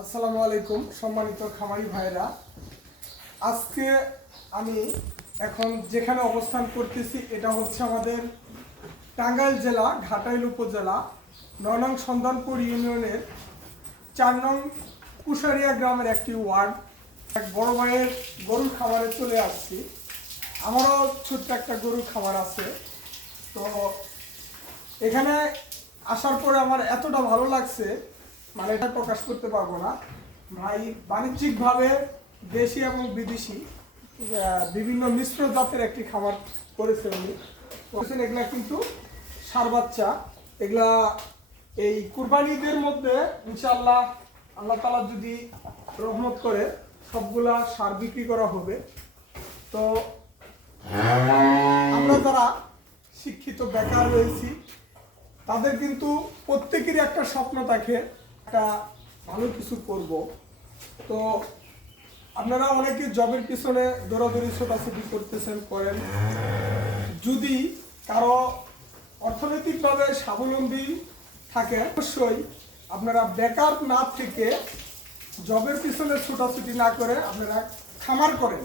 আসসালামু আলাইকুম সম্মানিত খামারি ভাইরা। আজকে আমি এখন যেখানে অবস্থান করতেছি এটা হচ্ছে আমাদের টাঙ্গাইল জেলা ঘাটাইল উপজেলা ৯ নং সন্ধানপুর ইউনিয়নের ৪ নং কুশারিয়া গ্রামের একটি ওয়ার্ড। এক বড় ভাইয়ের গরুর খামারে চলে আসছি। আমারও ছোট্ট একটা গরুর খামার আছে। তো এখানে আসার পরে আমার এতটা ভালো লাগছে, মানে এটা প্রকাশ করতে পারবো না। ভাই বাণিজ্যিকভাবে দেশি এবং বিদেশি বিভিন্ন মিশ্র জাতের একটি খাবার করেছে উনি। এগুলা কিন্তু ষাঁড় বাচ্চা, এগুলা এই কুরবানি ঈদের মধ্যে ইনশাআল্লাহ আল্লাহ তাআলা যদি রহমত করে সবগুলা ষাঁড় বিক্রি করা হবে। তো আমরা যারা শিক্ষিত বেকার রয়েছি তাদের কিন্তু প্রত্যেকেরই একটা স্বপ্ন থাকে, একটা ভালো কিছু করব। তো আপনারা অনেকে জবের পিছনে দৌড়াদৌড়ি ছোটাছুটি করতেছেন, করেন। যদি কারো অর্থনৈতিকভাবে স্বাবলম্বী থাকে অবশ্যই আপনারা বেকার না থেকে জবের পিছনে ছোটাছুটি না করে আপনারা খামার করেন।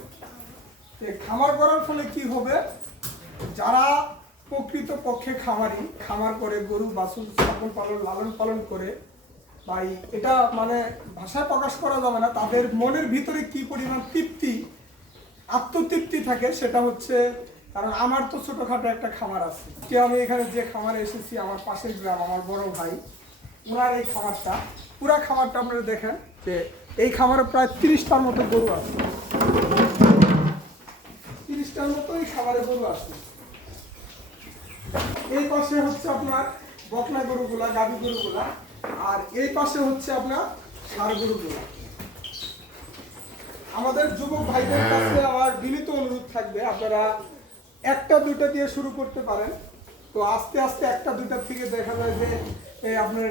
খামার করার ফলে কি হবে, যারা প্রকৃত পক্ষে খামার করে গরু বাছুর ছাগল পালন লালন পালন করে, ভাই এটা মানে ভাষায় প্রকাশ করা যাবে না। তাদের মনের ভিতরে কি পরিমাণ তৃপ্তি, আত্মতৃপ্তি থাকে সেটা হচ্ছে, কারণ আমার তো ছোটখাটো একটা খামার আছে। আমি এখানে যে খামারে এসেছি, আমার পাশের গ্রাম, আমার বড় ভাই ওনার এই খামারটা, পুরা খামারটা আপনারা দেখেন যে এই খামারে প্রায় 30টার মতো গরু আছে। 30টার মতো এই খামারে গরু আছে। এই পাশে হচ্ছে আপনার বকনা গরুগুলা, গাভী গরুগুলা, আর এই পাশে হচ্ছে আপনার ষাঁড় গরুগুলা। আমাদের যুবক ভাইদের কাছে আমার বিনীত অনুরোধ থাকবে, আপনারা একটা দুইটা দিয়ে শুরু করতে পারেন। তো আস্তে আস্তে একটা দুইটা থেকে দেখা যায় যে আপনার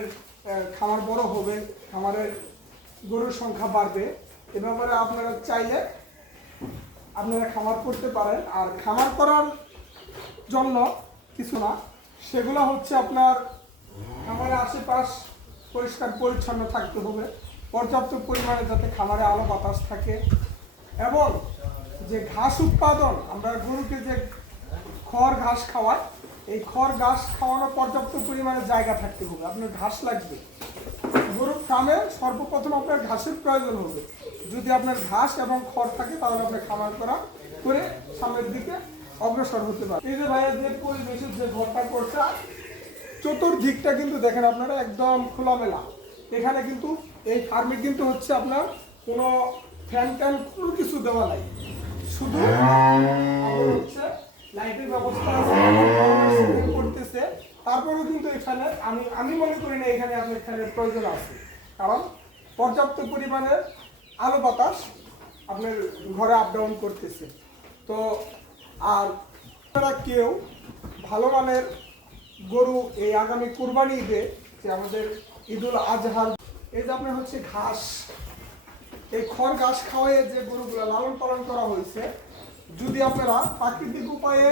খামার বড় হবে, খামারের গরুর সংখ্যা বাড়বে। এ ব্যাপারে আপনারা চাইলে আপনারা খামার করতে পারেন। আর খামার করার জন্য কিছু না, সেগুলো হচ্ছে আপনার খামারের আশেপাশ পরিষ্কার পরিচ্ছন্ন থাকতে হবে, পর্যাপ্ত পরিমাণে যাতে খামারে আলো বাতাস থাকে, এবং যে ঘাস উৎপাদন, আমরা গরুকে যে খড় ঘাস খাওয়াই, এই খড় ঘাস খাওয়ানোর পর্যাপ্ত পরিমাণে জায়গা থাকতে হবে। আপনার ঘাস লাগবে গরুর ফার্মে, সর্বপ্রথম আপনার ঘাসের প্রয়োজন হবে। যদি আপনার ঘাস এবং খড় থাকে তাহলে আপনি খামার করে সামনের দিকে অগ্রসর হতে পারে। এই যে ভাইয়া যে পরিবেশের যে ঘরটা করছে, চতুর্দিকটা কিন্তু দেখেন আপনারা একদম খোলামেলা। এখানে কিন্তু এই ফার্মে কিন্তু হচ্ছে আপনার কোনো ফ্যান ট্যান কোনো কিছু দেওয়া নাই, শুধু হচ্ছে লাইটের ব্যবস্থা করতেছে। তারপরেও কিন্তু এখানে আমি মনে করি না এখানে আপনার ফ্যানের প্রয়োজন আছে, কারণ পর্যাপ্ত পরিমাণে আলো বাতাস আপনার ঘরে আপ ডাউন করতেছে। তো আর আপনারা কেউ ভালো মানের গরু এই আগামী কুরবানি ঈদে, যে আমাদের ঈদুল আজহার, এই যে আপনার হচ্ছে ঘাস, এই খড় ঘাস খাওয়াইয়ে যে গরুগুলা লালন পালন করা হয়েছে, যদি আপনারা প্রাকৃতিক উপায়ে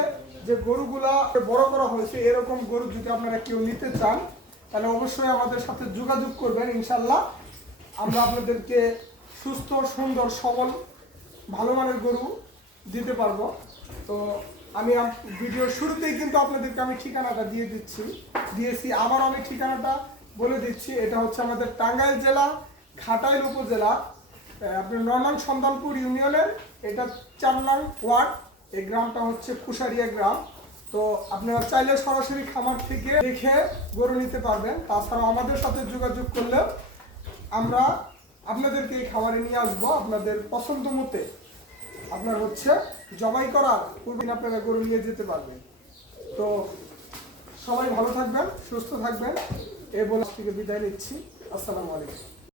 যে গরুগুলা বড় করা হয়েছে এরকম গরু যদি আপনারা কেউ নিতে চান, তাহলে অবশ্যই আমাদের সাথে যোগাযোগ করবেন। ইনশাল্লাহ আমরা আপনাদেরকে সুস্থ সুন্দর সবল ভালো মানের গরু দিতে পারবো। তো আমি ভিডিওর শুরুতেই কিন্তু আপনাদেরকে আমি ঠিকানাটা দিয়েছি, আবার আমি ঠিকানাটা বলে দিচ্ছি। এটা হচ্ছে আমাদের টাঙ্গাইল জেলা ঘাটাইল উপজেলা, আপনার ৯ নং সন্ধানপুর ইউনিয়নের এটা ৪ নং ওয়ার্ড। এই গ্রামটা হচ্ছে কুশারিয়া গ্রাম। তো আপনারা চাইলে সরাসরি খামার থেকে দেখে গরু নিতে পারবেন। তাছাড়া আমাদের সাথে যোগাযোগ করলে আমরা আপনাদেরকে এই খামারে নিয়ে আসবো, আপনাদের পছন্দ মতে আপনার হচ্ছে জবাই করার পূর্বে আপনারা গরু নিয়ে যেতে পারবেন। তো সবাই ভালো থাকবেন, সুস্থ থাকবেন, এই বলে থেকে বিদায় নিচ্ছি। আসসালামু আলাইকুম।